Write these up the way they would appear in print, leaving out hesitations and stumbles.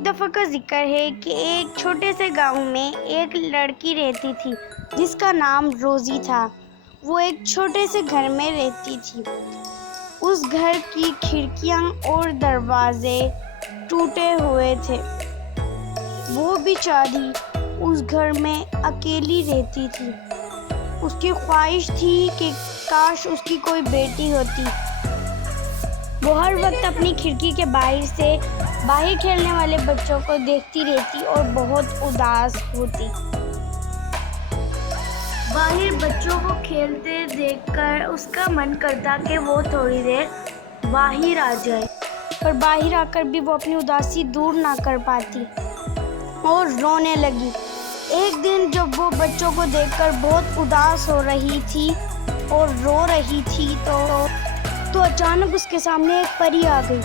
ایک دفعہ کا ذکر ہے کہ ایک چھوٹے سے گاؤں میں ایک لڑکی رہتی تھی جس کا نام روزی تھا۔ وہ ایک چھوٹے سے گھر میں رہتی تھی۔ اس گھر کی کھڑکیاں اور دروازے ٹوٹے ہوئے تھے۔ وہ بیچاری اس گھر میں اکیلی رہتی تھی۔ اس کی خواہش تھی کہ کاش اس کی کوئی بیٹی ہوتی۔ وہ ہر وقت اپنی کھڑکی کے باہر سے باہر کھیلنے والے بچوں کو دیکھتی رہتی اور بہت اداس ہوتی۔ باہر بچوں کو کھیلتے دیکھ کر اس کا من کرتا کہ وہ تھوڑی دیر باہر آ جائے، پر باہر آ کر بھی وہ اپنی اداسی دور نہ کر پاتی اور رونے لگی۔ ایک دن جب وہ بچوں کو دیکھ کر بہت اداس ہو رہی تھی اور رو رہی تھی تو اچانک اس کے سامنے ایک پری آ گئی۔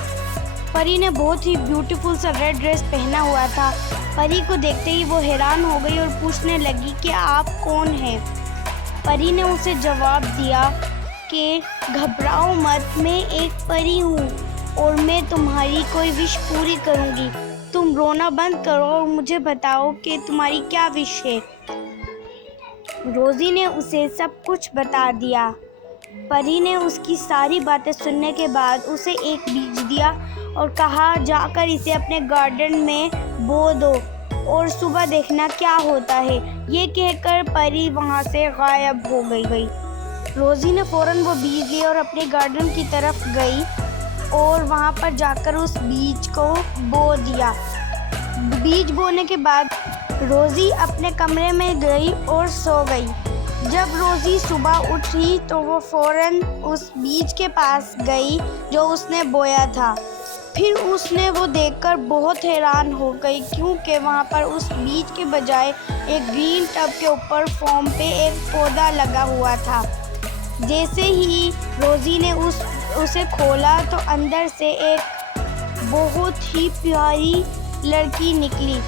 پری نے بہت ہی بیوٹیفل سا ریڈ ڈریس پہنا ہوا تھا۔ پری کو دیکھتے ہی وہ حیران ہو گئی اور پوچھنے لگی کہ آپ کون ہیں؟ پری نے اسے جواب دیا کہ گھبراؤ مت، میں ایک پری ہوں اور میں تمہاری کوئی وش پوری کروں گی۔ تم رونا بند کرو اور مجھے بتاؤ کہ تمہاری کیا وش ہے۔ روزی نے اسے سب کچھ بتا دیا۔ پری نے اس کی ساری باتیں سننے کے بعد اسے ایک بیج دیا اور کہا جا کر اسے اپنے گارڈن میں بو دو اور صبح دیکھنا کیا ہوتا ہے۔ یہ کہہ کر پری وہاں سے غائب ہو گئی۔ روزی نے فوراً وہ بیج لیے اور اپنے گارڈن کی طرف گئی اور وہاں پر جا کر اس بیج کو بو دیا۔ بیج بونے کے بعد روزی اپنے کمرے میں گئی اور سو گئی۔ جب روزی صبح اٹھی تو وہ فوراً اس بیج کے پاس گئی جو اس نے بویا تھا۔ پھر اس نے وہ دیکھ کر بہت حیران ہو گئی کیونکہ وہاں پر اس بیج کے بجائے ایک گرین ٹب کے اوپر فارم پہ ایک پودا لگا ہوا تھا۔ جیسے ہی روزی نے اسے کھولا تو اندر سے ایک بہت ہی پیاری لڑکی نکلی۔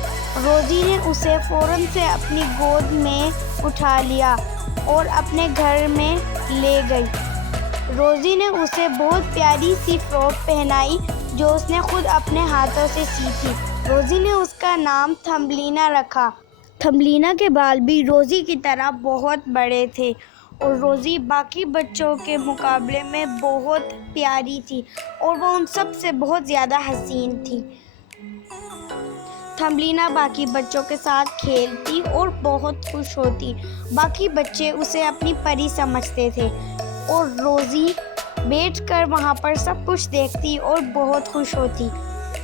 روزی نے اسے فوراً سے اپنی گود میں اٹھا لیا اور اپنے گھر میں لے گئی۔ روزی نے اسے بہت پیاری سی فراک پہنائی جو اس نے خود اپنے ہاتھوں سے سی تھی۔ روزی نے اس کا نام تھمبلینا رکھا۔ تھمبلینا کے بال بھی روزی کی طرح بہت بڑے تھے اور روزی باقی بچوں کے مقابلے میں بہت پیاری تھی اور وہ ان سب سے بہت زیادہ حسین تھی۔ تھمبلینا باقی بچوں کے ساتھ کھیلتی اور بہت خوش ہوتی۔ باقی بچے اسے اپنی پری سمجھتے تھے اور روزی بیٹھ کر وہاں پر سب کچھ دیکھتی اور بہت خوش ہوتی۔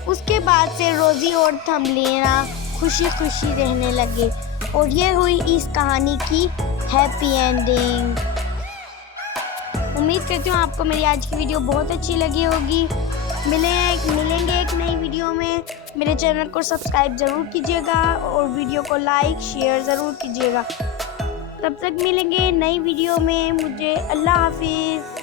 اس کے بعد سے روزی اور تھمبلینا خوشی خوشی رہنے لگے اور یہ ہوئی اس کہانی کی ہیپی اینڈنگ۔ امید کرتی ہوں آپ کو میری آج کی ویڈیو بہت اچھی لگی ہوگی۔ ملیں گے ایک نئی ویڈیو میں۔ میرے چینل کو سبسکرائب ضرور کیجیے گا اور ویڈیو کو لائک شیئر ضرور کیجیے گا۔ تب تک ملیں گے نئی ویڈیو میں۔ اللہ حافظ۔